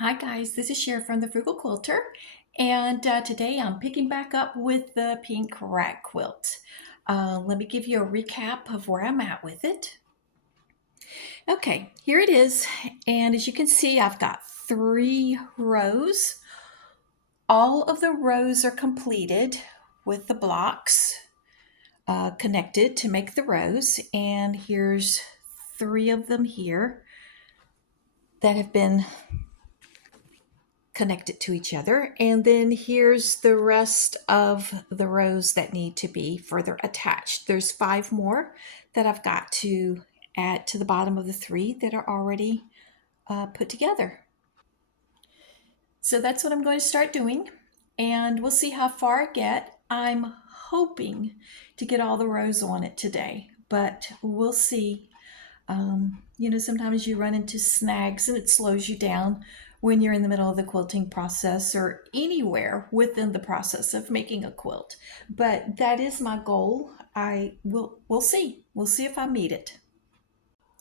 Hi guys, this is Cher from the Frugal Quilter, and today I'm picking back up with the Pink Rag Quilt. Let me give you a recap of where I'm at with it. Okay, here it is, and as you can see, I've got 3 rows. All of the rows are completed with the blocks connected to make the rows, and here's 3 of them here that have been connected to each other. And then here's the rest of the rows that need to be further attached. There's 5 more that I've got to add to the bottom of the 3 that are already put together. So that's what I'm going to start doing, and we'll see how far I get. I'm hoping to get all the rows on it today, but we'll see. Sometimes you run into snags and it slows you down when you're in the middle of the quilting process or anywhere within the process of making a quilt. But that is my goal. We'll see. We'll see if I meet it.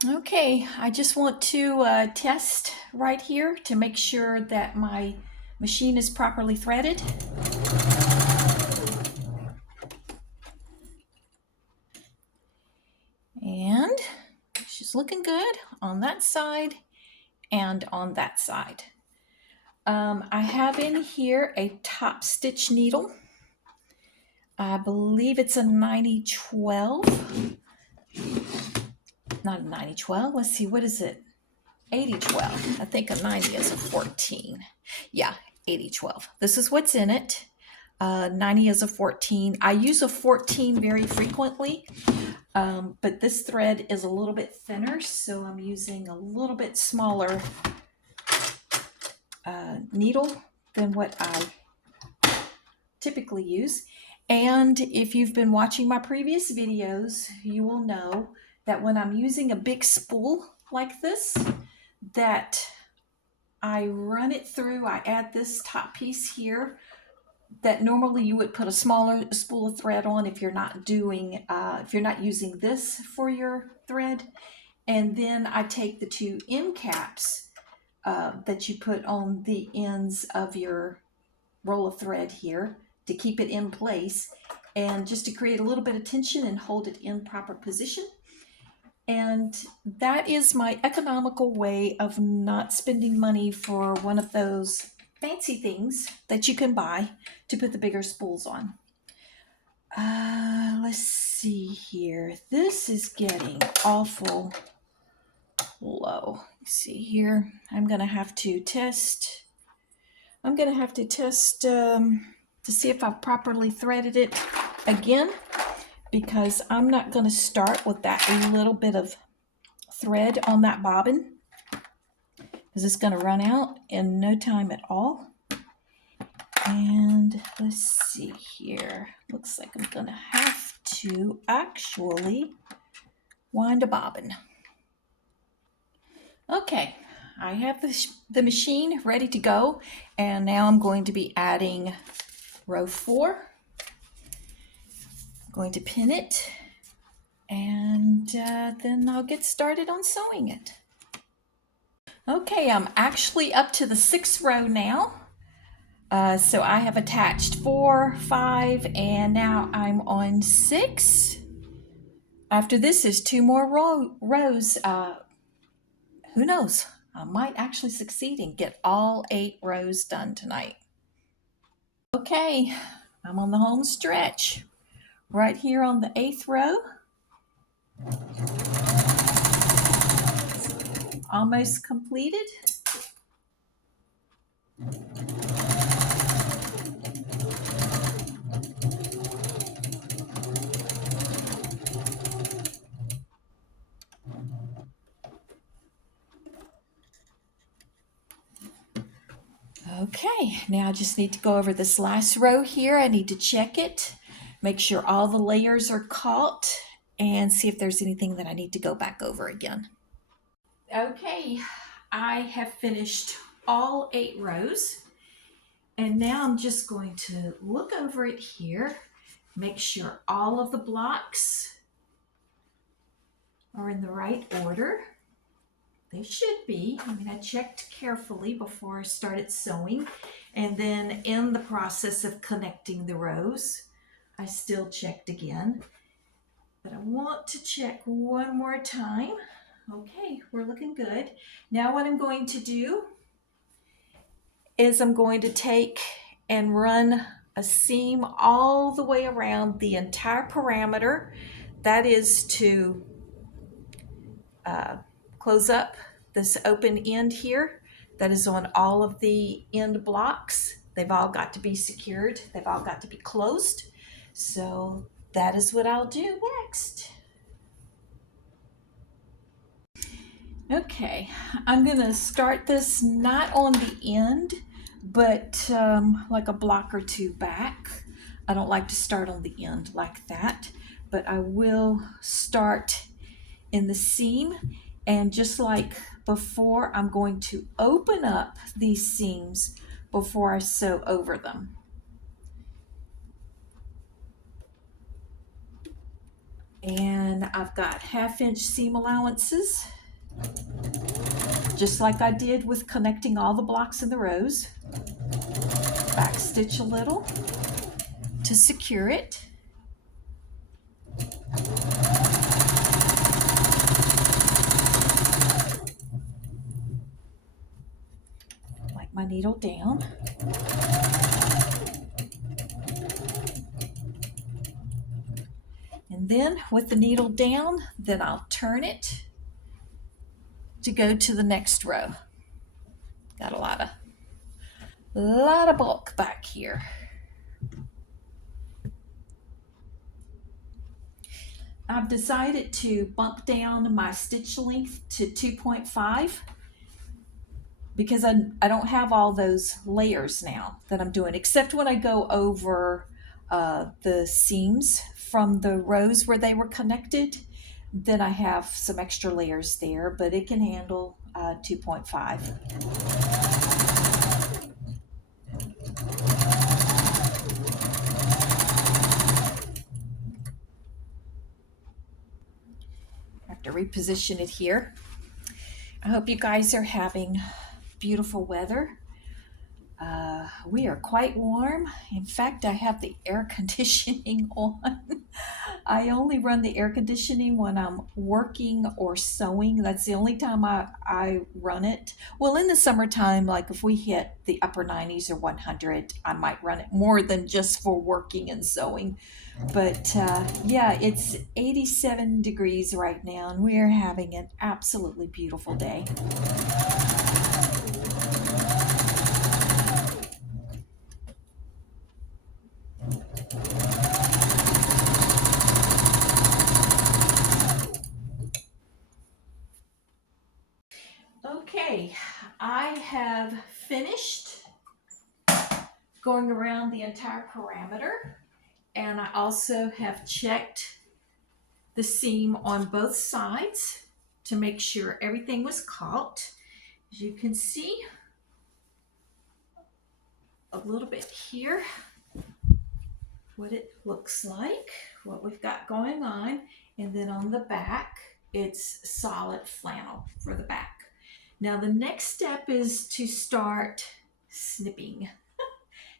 Okay, I just want to test right here to make sure that my machine is properly threaded. And she's looking good on that side and on that side. I have in here a Topstitch needle. I believe it's a 9012. Not a 9012. Let's see, what is it? 8012. I think a 90 is a 14. Yeah, 8012. This is what's in it. 90 is a 14. I use a 14 very frequently, but this thread is a little bit thinner, so I'm using a little bit smaller needle than what I typically use. And if you've been watching my previous videos, you will know that when I'm using a big spool like this, that I run it through, I add this top piece here that normally you would put a smaller spool of thread on if you're not doing, if you're not using this for your thread. And then I take the 2 end caps that you put on the ends of your roll of thread here to keep it in place and just to create a little bit of tension and hold it in proper position. And that is my economical way of not spending money for one of those fancy things that you can buy to put the bigger spools on. Let's see here. This is getting awful low. Let's see here. I'm going to have to test to see if I've properly threaded it again, because I'm not going to start with that little bit of thread on that bobbin, because it's going to run out in no time at all. And let's see here. Looks like I'm going to have to actually wind a bobbin. Okay, I have the machine ready to go, and now I'm going to be adding row 4. I'm going to pin it, and then I'll get started on sewing it. Okay, I'm actually up to the 6th row now. So I have attached 4, 5, and now I'm on 6. After this is 2 more rows. Who knows? I might actually succeed and get all 8 rows done tonight. Okay, I'm on the home stretch. Right here on the 8th row. Almost completed. Okay, now I just need to go over this last row here. I need to check it, make sure all the layers are caught, and see if there's anything that I need to go back over again. Okay, I have finished all 8 rows, and now I'm just going to look over it here, make sure all of the blocks are in the right order. They should be. I mean, I checked carefully before I started sewing, and then in the process of connecting the rows, I still checked again. But I want to check one more time. Okay, we're looking good. Now what I'm going to do is I'm going to take and run a seam all the way around the entire parameter. That is to close up this open end here that is on all of the end blocks. They've all got to be secured. They've all got to be closed. So that is what I'll do next. Okay, I'm gonna start this not on the end, but like a block or two back. I don't like to start on the end like that, but I will start in the seam, and just like before, I'm going to open up these seams before I sew over them. And I've got 1/2 inch seam allowances, just like I did with connecting all the blocks in the rows. Back stitch a little to secure it. Like my needle down. And then with the needle down, then I'll turn it to go to the next row. Got a lot of bulk back here. I've decided to bump down my stitch length to 2.5 because I don't have all those layers now that I'm doing, except when I go over the seams from the rows where they were connected. Then I have some extra layers there, but it can handle 2.5. I have to reposition it here. I hope you guys are having beautiful weather. We are quite warm. In fact, I have the air conditioning on. I only run the air conditioning when I'm working or sewing. That's the only time I run it. Well, in the summertime, like if we hit the upper 90s or 100, I might run it more than just for working and sewing. But yeah, it's 87 degrees right now, and we are having an absolutely beautiful day. Okay, I have finished going around the entire parameter, and I also have checked the seam on both sides to make sure everything was caught. As you can see, a little bit here, what it looks like, what we've got going on, and then on the back, it's solid flannel for the back. Now the next step is to start snipping.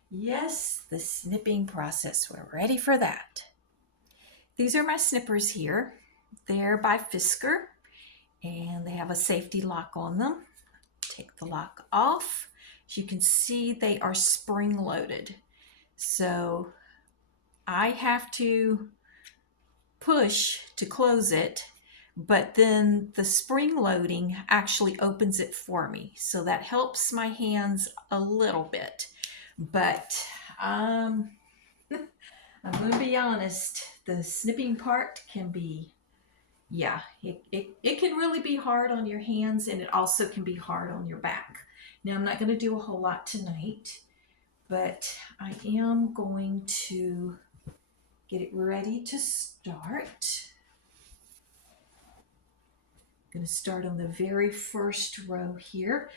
Yes, the snipping process. We're ready for that. These are my snippers here. They're by Fiskars, and they have a safety lock on them. Take the lock off. As you can see, they are spring-loaded. So I have to push to close it, but then the spring loading actually opens it for me. So that helps my hands a little bit. But I'm going to be honest, the snipping part can be, yeah, it can really be hard on your hands, and it also can be hard on your back. Now, I'm not going to do a whole lot tonight, but I am going to get it ready to start. I'm going to start on the very first row here.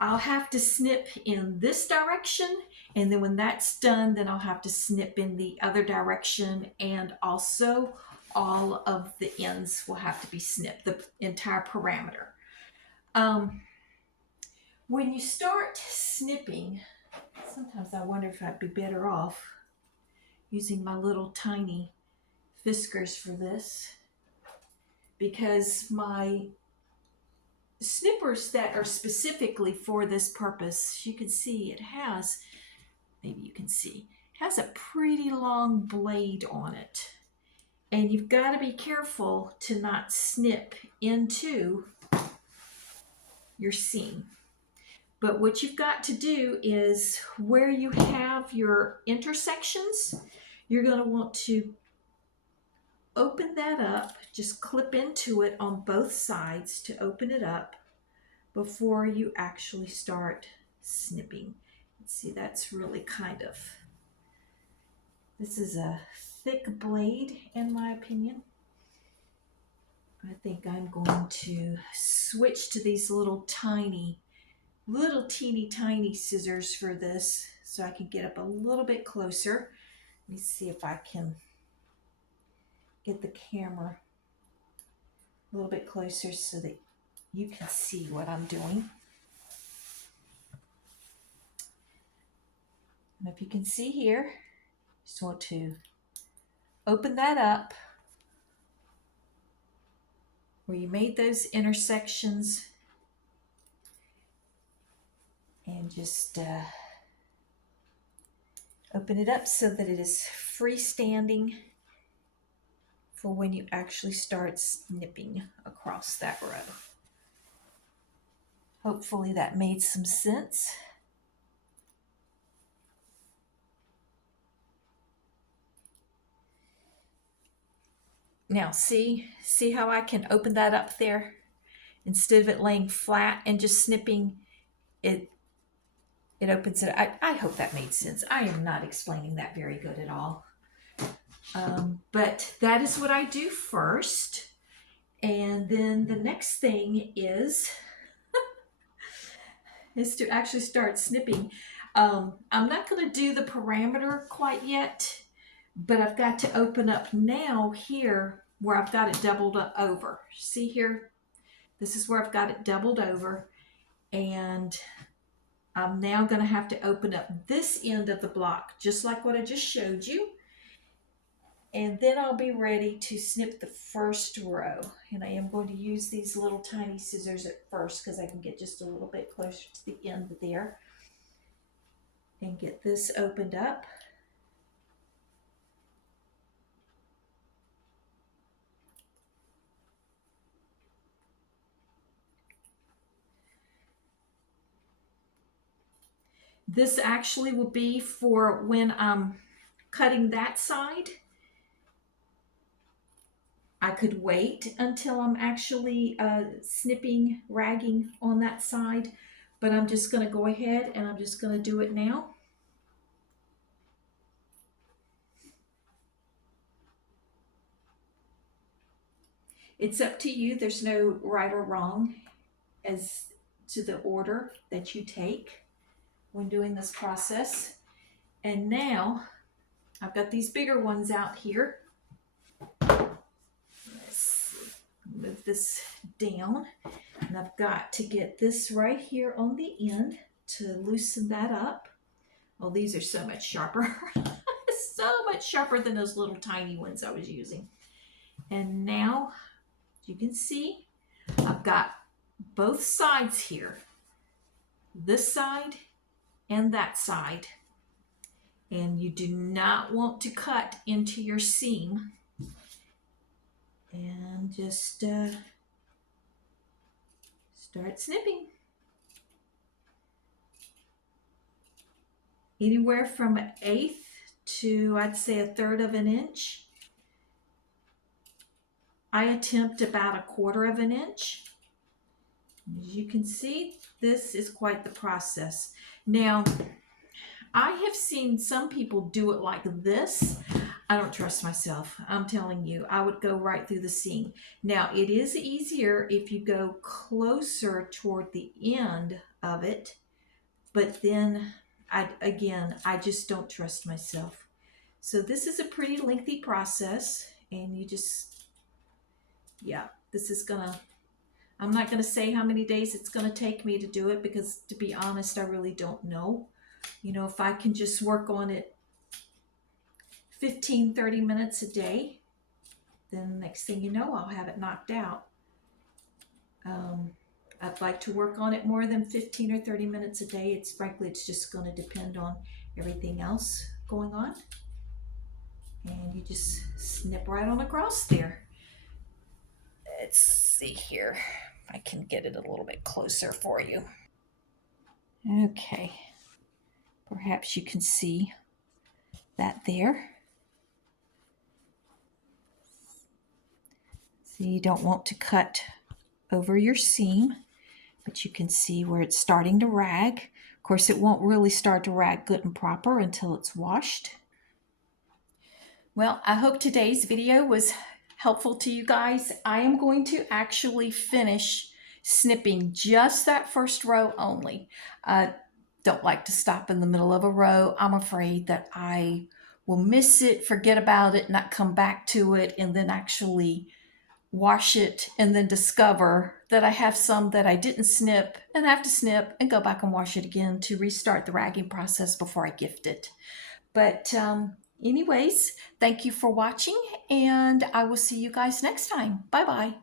I'll have to snip in this direction, and then when that's done, then I'll have to snip in the other direction, and also all of the ends will have to be snipped, the entire parameter. When you start snipping, sometimes I wonder if I'd be better off using my little tiny Fiskars for this, because my snippers that are specifically for this purpose, you can see it has, maybe you can see, has a pretty long blade on it. And you've got to be careful to not snip into your seam. But what you've got to do is where you have your intersections, you're going to want to open that up, just clip into it on both sides to open it up before you actually start snipping. See, that's really kind of, this is a thick blade in my opinion. I think I'm going to switch to these little teeny tiny scissors for this so I can get up a little bit closer. Let me see if I can get the camera a little bit closer so that you can see what I'm doing. And if you can see here, just want to open that up where you made those intersections and just open it up so that it is freestanding for when you actually start snipping across that row. Hopefully that made some sense. Now see how I can open that up there? Instead of it laying flat and just snipping, it opens it. I hope that made sense. I am not explaining that very good at all. But that is what I do first. And then the next thing is to actually start snipping. I'm not going to do the parameter quite yet, but I've got to open up now here where I've got it doubled over. See here? This is where I've got it doubled over, and I'm now going to have to open up this end of the block, just like what I just showed you. And then I'll be ready to snip the first row. And I am going to use these little tiny scissors at first because I can get just a little bit closer to the end there and get this opened up. This actually will be for when I'm cutting that side. I could wait until I'm actually snipping, ragging on that side, but I'm just going to go ahead and I'm just going to do it now. It's up to you. There's no right or wrong as to the order that you take when doing this process. And now I've got these bigger ones out here. Let's move this down, and I've got to get this right here on the end to loosen that up. Oh, these are so much sharper. So much sharper than those little tiny ones I was using. And now you can see I've got both sides here, this side and that side. And you do not want to cut into your seam. And just start snipping. Anywhere from 1/8 to, I'd say, 1/3 of an inch. I attempt about 1/4 of an inch. As you can see, this is quite the process. Now, I have seen some people do it like this. I don't trust myself. I'm telling you, I would go right through the seam. Now, it is easier if you go closer toward the end of it, but then, I just don't trust myself. So this is a pretty lengthy process, and you just, yeah, this is gonna I'm not going to say how many days it's going to take me to do it because, to be honest, I really don't know. You know, if I can just work on it 15-30 minutes a day, then next thing you know, I'll have it knocked out. I'd like to work on it more than 15 or 30 minutes a day. It's frankly, it's just going to depend on everything else going on. And you just snip right on across there. Let's see here if I can get it a little bit closer for you. Okay, perhaps you can see that there. See, you don't want to cut over your seam, but you can see where it's starting to rag. Of course, it won't really start to rag good and proper until it's washed. Well, I hope today's video was helpful to you guys. I am going to actually finish snipping just that first row only. I don't like to stop in the middle of a row. I'm afraid that I will miss it, forget about it, not come back to it, and then actually wash it and then discover that I have some that I didn't snip and have to snip and go back and wash it again to restart the ragging process before I gift it. But anyways, thank you for watching, and I will see you guys next time. Bye-bye.